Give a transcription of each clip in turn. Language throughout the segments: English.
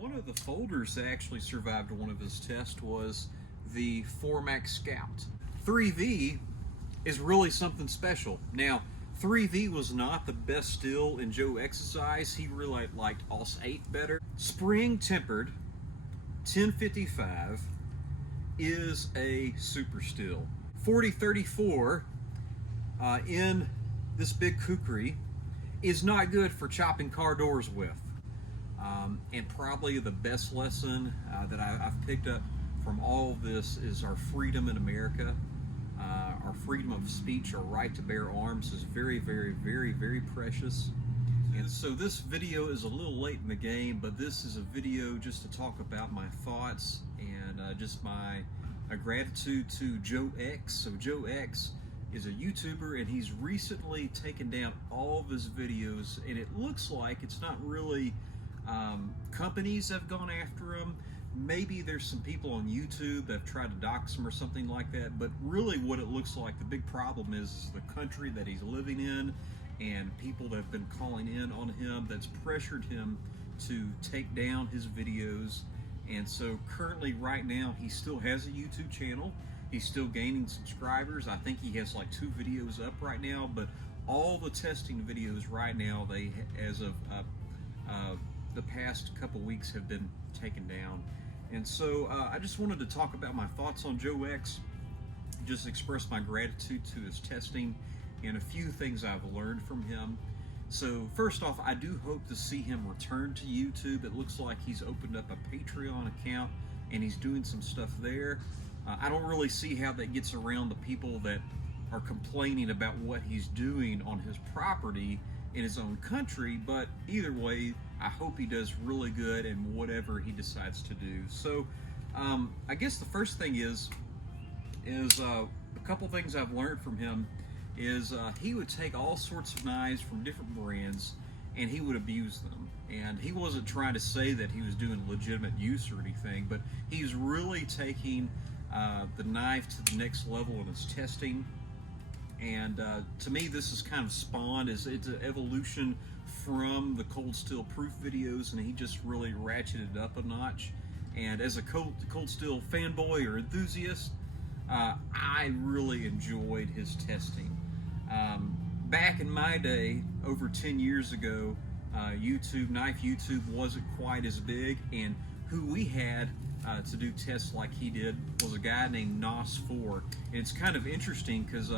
One of the folders that actually survived one of his tests was the Formac Scout. 3V is really something special. Now, 3V was not the best still in Joe X's eyes. He really liked AUS 8 better. Spring tempered 1055 is a super still. 4034 in this big kukri is not good for chopping car doors with. And probably the best lesson that I've picked up from all of this is our freedom in America. Our freedom of speech, our right to bear arms is very, very, very, very precious. And so this video is a little late in the game, but this is a video just to talk about my thoughts and just my gratitude to Joe X. So Joe X is a YouTuber, and he's recently taken down all of his videos, and it looks like it's not really companies have gone after him. Maybe there's some people on YouTube that have tried to dox him or something like that, but really what it looks like, the big problem is the country that he's living in and people that have been calling in on him that's pressured him to take down his videos. And so currently right now he still has a YouTube channel. He's still gaining subscribers. I think he has like 2 videos up right now, but all the testing videos right now, they, as of the past couple weeks, have been taken down. And so I just wanted to talk about my thoughts on Joe X, just express my gratitude to his testing and a few things I've learned from him. So first off, I do hope to see him return to YouTube. It looks like he's opened up a Patreon account and he's doing some stuff there. I don't really see how that gets around the people that are complaining about what he's doing on his property in his own country, but either way, I hope he does really good in whatever he decides to do. So I guess the first thing is a couple things I've learned from him is he would take all sorts of knives from different brands and he would abuse them. And he wasn't trying to say that he was doing legitimate use or anything, but he's really taking the knife to the next level in his testing. And to me, this is kind of spawned, it's an evolution from the Cold Steel Proof videos, and he just really ratcheted up a notch. And as a Cold Steel fanboy or enthusiast, I really enjoyed his testing. Back in my day, over 10 years ago, knife YouTube wasn't quite as big, and who we had to do tests like he did was a guy named NOS4. And it's kind of interesting because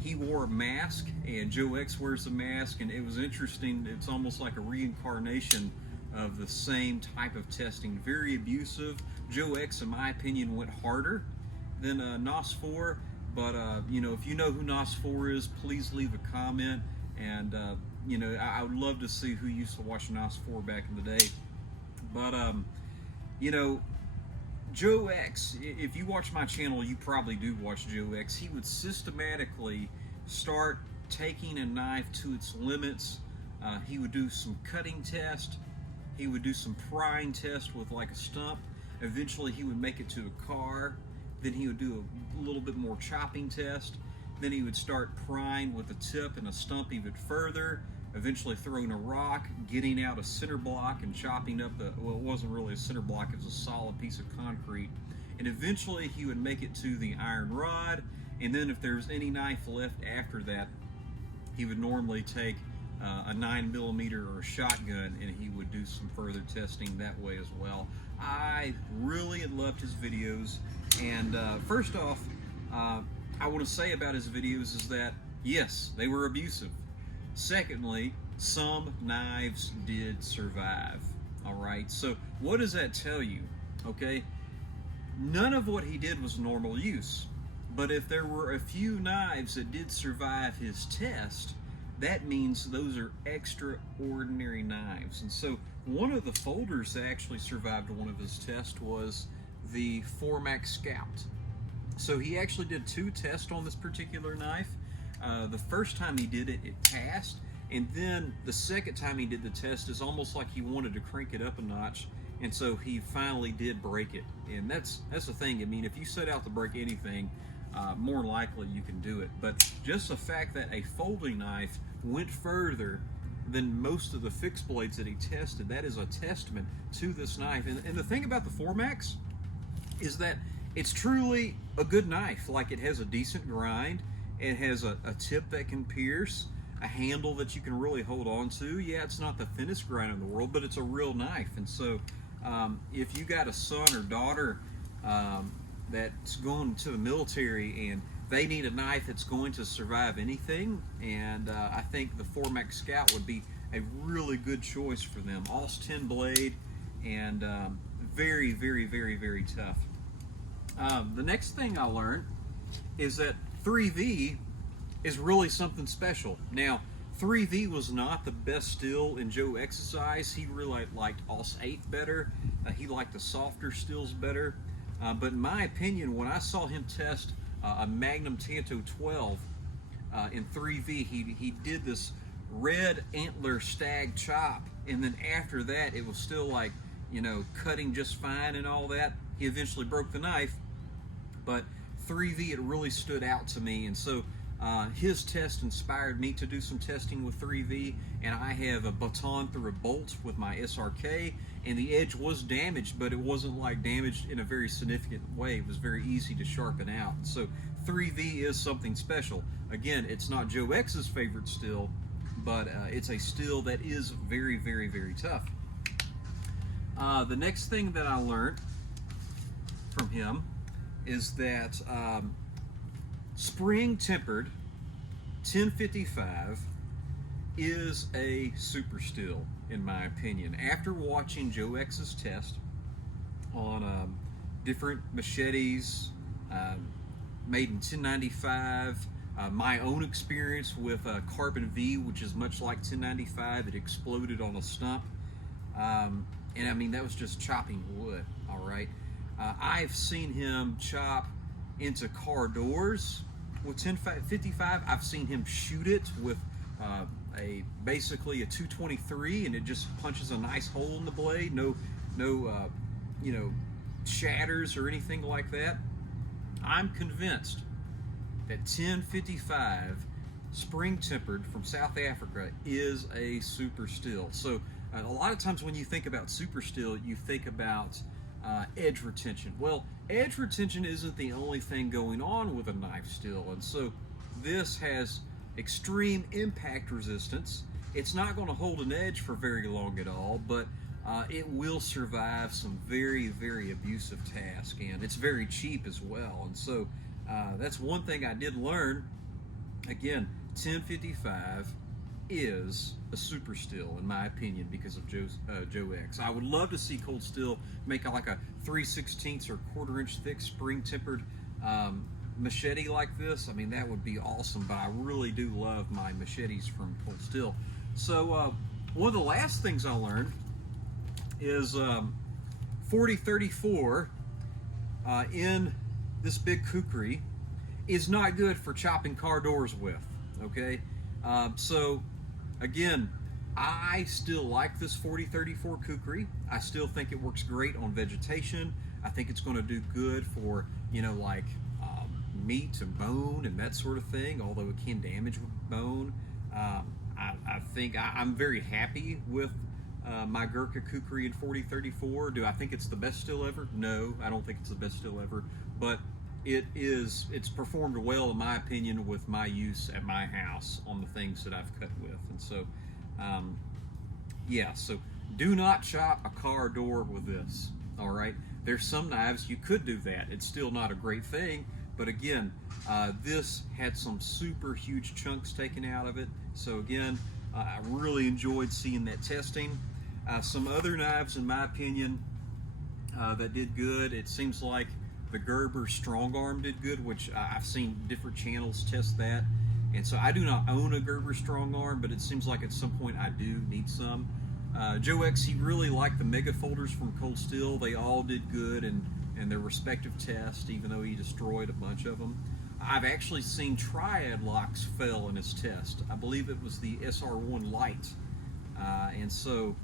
he wore a mask and Joe X wears a mask, and it was interesting. It's almost like a reincarnation of the same type of testing. Very abusive. Joe X, in my opinion, went harder than NOS4, but you know, if you know who NOS4 is, please leave a comment. And you know, I would love to see who used to watch NOS4 back in the day. But you know, Joe X, if you watch my channel, you probably do watch Joe X. He would systematically start taking a knife to its limits. He would do some cutting test. He would do some prying test with like a stump. Eventually he would make it to a car. Then he would do a little bit more chopping test. Then he would start prying with a tip and a stump even further. Eventually throwing a rock, getting out a center block and chopping up well, it wasn't really a center block, it was a solid piece of concrete. And eventually he would make it to the iron rod, and then if there's any knife left after that, he would normally take a 9mm or a shotgun, and he would do some further testing that way as well. I really loved his videos, and first off, I want to say about his videos is that, yes, they were abusive. Secondly, some knives did survive. All right, so what does that tell you? Okay, none of what he did was normal use, but if there were a few knives that did survive his test, that means those are extraordinary knives. And so one of the folders that actually survived one of his tests was the Formac Scout. So he actually did 2 tests on this particular knife. The first time he did it, it passed, and then the second time he did the test is almost like he wanted to crank it up a notch, and so he finally did break it. And that's the thing. I mean, if you set out to break anything, more likely you can do it. But just the fact that a folding knife went further than most of the fixed blades that he tested. That is a testament to this knife. And the thing about the Formax is that it's truly a good knife. Like, it has a decent grind, it has a tip that can pierce, a handle that you can really hold on to. Yeah, it's not the thinnest grind in the world, but it's a real knife. And so if you got a son or daughter that's going to the military and they need a knife that's going to survive anything, and I think the Formax Scout would be a really good choice for them. AUS 10 blade, and very, very, very, very tough. The next thing I learned is that 3V is really something special. Now, 3V was not the best steel in Joe X's eyes. He really liked AUS 8 better. He liked the softer steels better. But in my opinion, when I saw him test a Magnum Tanto 12 in 3V, he did this red antler stag chop, and then after that it was still like, you know, cutting just fine and all that. He eventually broke the knife, but 3V, it really stood out to me. And so his test inspired me to do some testing with 3V, and I have a baton through a bolt with my SRK, and the edge was damaged, but it wasn't like damaged in a very significant way. It was very easy to sharpen out. So 3V is something special. Again, it's not Joe X's favorite steel, but it's a steel that is very, very, very tough. The next thing that I learned from him is that spring tempered 1055 is a super steel, in my opinion. After watching Joe X's test on different machetes made in 1095, my own experience with Carbon V, which is much like 1095, it exploded on a stump, and I mean, that was just chopping wood, all right? I've seen him chop into car doors with 1055. I've seen him shoot it with basically a 223, and it just punches a nice hole in the blade. No, you know, shatters or anything like that. I'm convinced that 1055 spring tempered from South Africa is a super steel. So a lot of times when you think about super steel, you think about edge retention. Well, edge retention isn't the only thing going on with a knife steel, and so this has extreme impact resistance. It's not going to hold an edge for very long at all, but it will survive some very, very abusive tasks, and it's very cheap as well. And so that's one thing I did learn. Again, 1055 is a super steel, in my opinion, because of Joe X. I would love to see Cold Steel make like a 3/16 or 1/4 inch thick spring tempered machete like this. I mean, that would be awesome, but I really do love my machetes from Cold Steel. So one of the last things I learned is 4034 in this big kukri is not good for chopping car doors with, okay? So again, I still like this 4034 kukri. I still think it works great on vegetation. I think it's going to do good for, you know, like meat and bone and that sort of thing, although it can damage bone. I think I'm very happy with my Gurkha kukri in 4034. Do I think it's the best steel ever? No, I don't think it's the best steel ever, but it's performed well, in my opinion, with my use at my house on the things that I've cut with. And so yeah, so do not chop a car door with this, all right? There's some knives you could do that. It's still not a great thing, but again, this had some super huge chunks taken out of it. So again, I really enjoyed seeing that testing. Some other knives, in my opinion, that did good, it seems like the Gerber Strong Arm did good, which I've seen different channels test that. And so I do not own a Gerber Strong Arm, but it seems like at some point I do need some. Joe X, he really liked the Mega Folders from Cold Steel. They all did good in their respective tests, even though he destroyed a bunch of them. I've actually seen Triad locks fail in his test. I believe it was the SR1 Lite. And so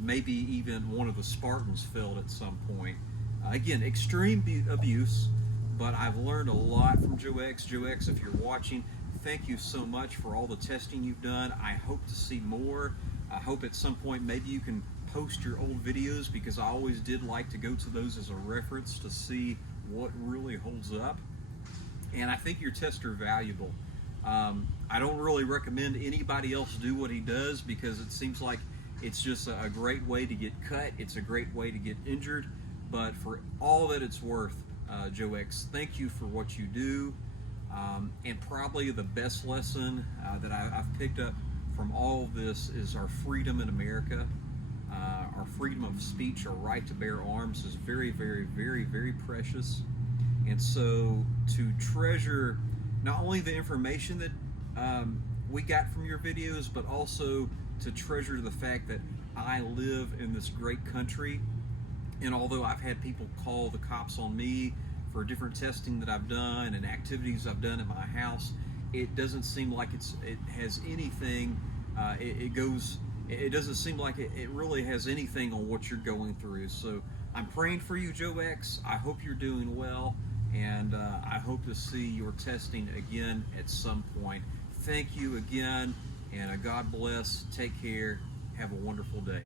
maybe even one of the Spartans failed at some point. Again, extreme abuse, but I've learned a lot from Joe X. Joe X, if you're watching, thank you so much for all the testing you've done. I hope to see more. I hope at some point maybe you can post your old videos, because I always did like to go to those as a reference to see what really holds up. And I think your tests are valuable. I don't really recommend anybody else do what he does, because it seems like it's just a great way to get cut. It's a great way to get injured. But for all that it's worth, Joe X, thank you for what you do. And probably the best lesson that I've picked up from all of this is our freedom in America. Our freedom of speech, our right to bear arms is very, very, very, very precious. And so to treasure not only the information that we got from your videos, but also to treasure the fact that I live in this great country. And although I've had people call the cops on me for different testing that I've done and activities I've done at my house, it doesn't seem like it has anything. It doesn't seem like it really has anything on what you're going through. So I'm praying for you, Joe X. I hope you're doing well, and I hope to see your testing again at some point. Thank you again, and God bless. Take care. Have a wonderful day.